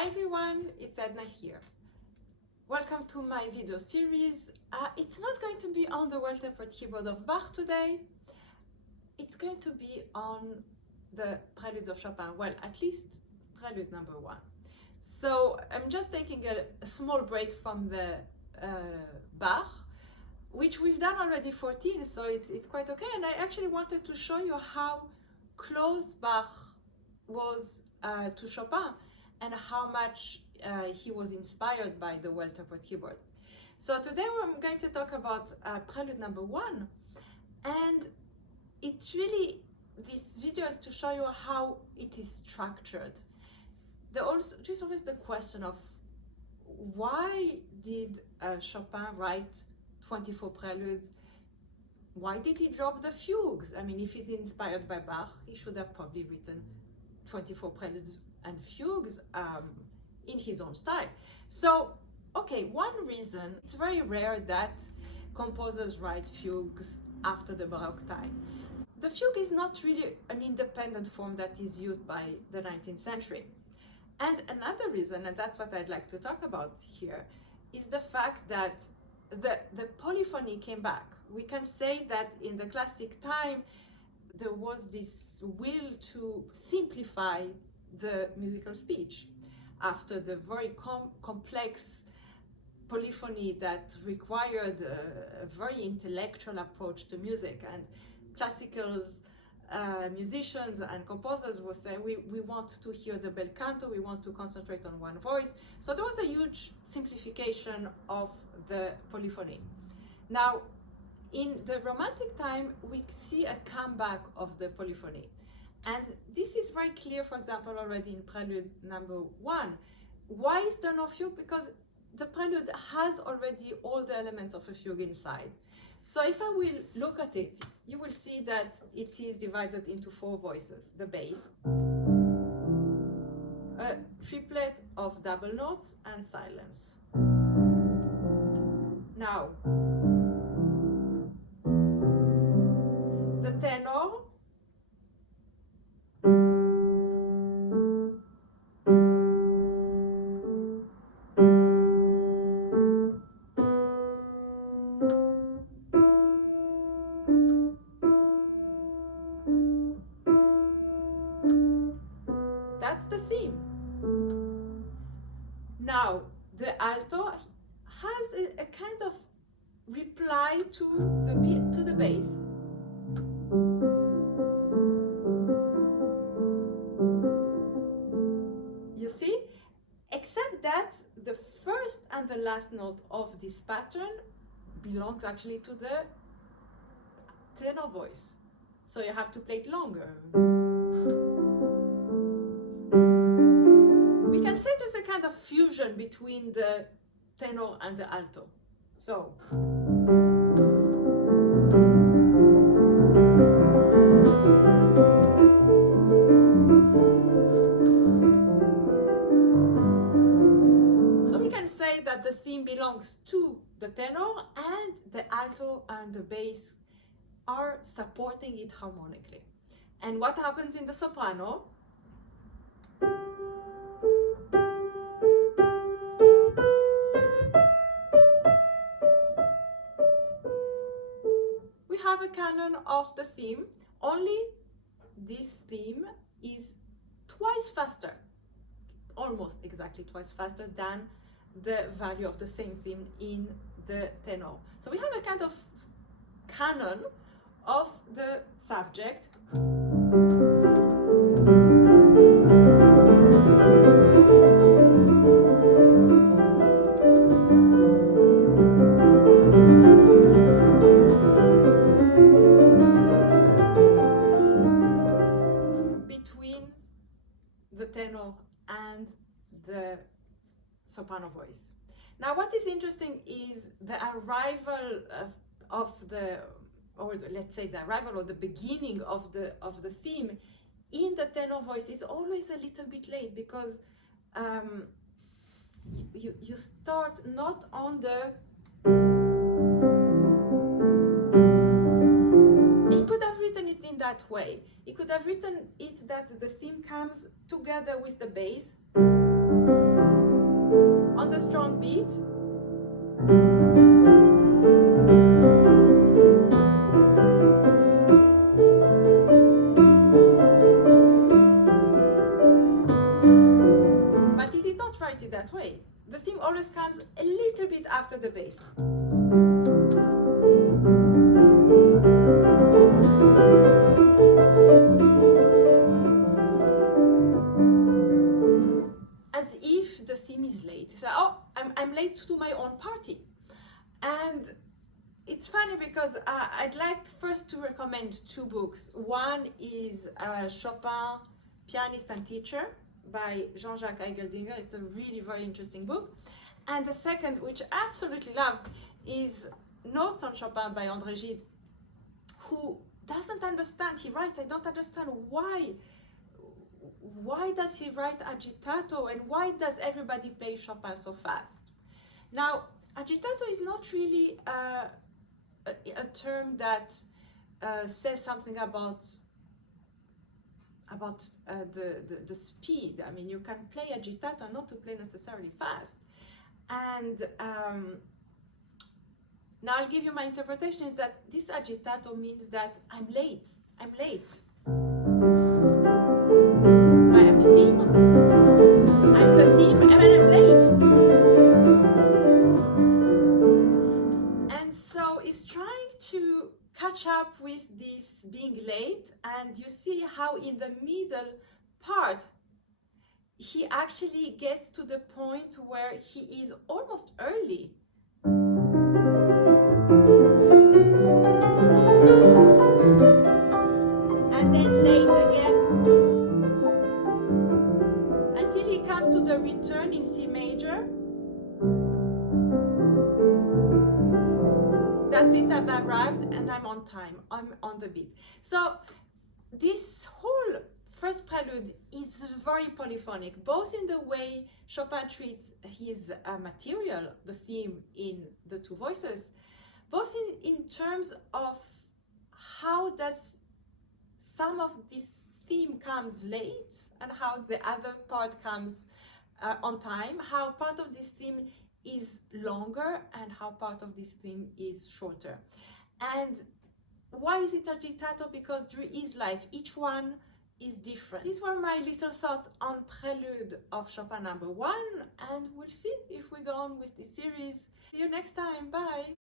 Hi everyone, it's Edna here. Welcome to my video series. It's not going to be on the World Tempered Keyboard of Bach today. It's going to be on the Preludes of Chopin, well, at least Prelude number 1. So I'm just taking a small break from the Bach, which we've done already 14, so it's quite okay. And I actually wanted to show you how close Bach was to Chopin and how much he was inspired by the World Tempered Keyboard. So today I'm going to talk about Prelude number 1, and it's really, this video is to show you how it is structured. There's always the question of why did Chopin write 24 preludes? Why did he drop the fugues? I mean, if he's inspired by Bach, he should have probably written 24 preludes and fugues in his own style. So, okay, one reason, it's very rare that composers write fugues after the Baroque time. The fugue is not really an independent form that is used by the 19th century. And another reason, and that's what I'd like to talk about here, is the fact that the polyphony came back. We can say that in the classic time, there was this will to simplify the musical speech after the very complex polyphony that required a very intellectual approach to music. And classical musicians and composers were saying, we want to hear the bel canto, we want to concentrate on one voice. So there was a huge simplification of the polyphony. Now, in the Romantic time, we see a comeback of the polyphony. And this is very clear, for example, already in Prelude number 1. Why is there no fugue? Because the prelude has already all the elements of a fugue inside. So if I will look at it, you will see that it is divided into 4 voices: the bass, a triplet of double notes, and silence. Now, the tenor, that's the theme. Now, the alto has a kind of reply to the bass. You see? Except that the first and the last note of this pattern belongs actually to the tenor voice. So you have to play it longer. We can say there's a kind of fusion between the tenor and the alto. So, we can say that the theme belongs to the tenor, and the alto and the bass are supporting it harmonically. And what happens in the soprano? We have a canon of the theme, only this theme is twice faster, almost exactly twice faster than the value of the same theme in the tenor. So we have a kind of canon of the subject. Between the tenor and the soprano voice. Now, what is interesting is the arrival let's say the arrival or the beginning of the theme in the tenor voice is always a little bit late, because you start not on the. He could have written it in that way. He could have written it that the theme comes together with the bass. beat. But he did not write it that way. The theme always comes a little bit after the bass. As if the theme is late. So, oh, I'm late to my own party. And it's funny because I'd like first to recommend two books. One is Chopin, Pianist and Teacher by Jean-Jacques Eigeldinger. It's a really very interesting book. And the second, which I absolutely love, is Notes on Chopin by André Gide, who doesn't understand. He writes, I don't understand why does he write agitato and why does everybody play Chopin so fast? Now, agitato is not really a term that says something about the speed. I mean, you can play agitato and not to play necessarily fast. And now I'll give you my interpretation is that this agitato means that I'm late. I'm late. I am theme. I'm the theme and I'm late. And so he's trying to catch up with this being late, and you see how in the middle part he actually gets to the point where he is almost early. And then late again. Until he comes to the return in C major. That's it, I've arrived and I'm on time, I'm on the beat. So this whole first prelude is very polyphonic, both in the way Chopin treats his material, the theme in the two voices, both in terms of how does some of this theme comes late and how the other part comes on time, how part of this theme is longer and how part of this theme is shorter. And why is it agitato? Because there is life, each one is different. These were my little thoughts on Prelude of Chopin No. 1, and we'll see if we go on with this series. See you next time, bye!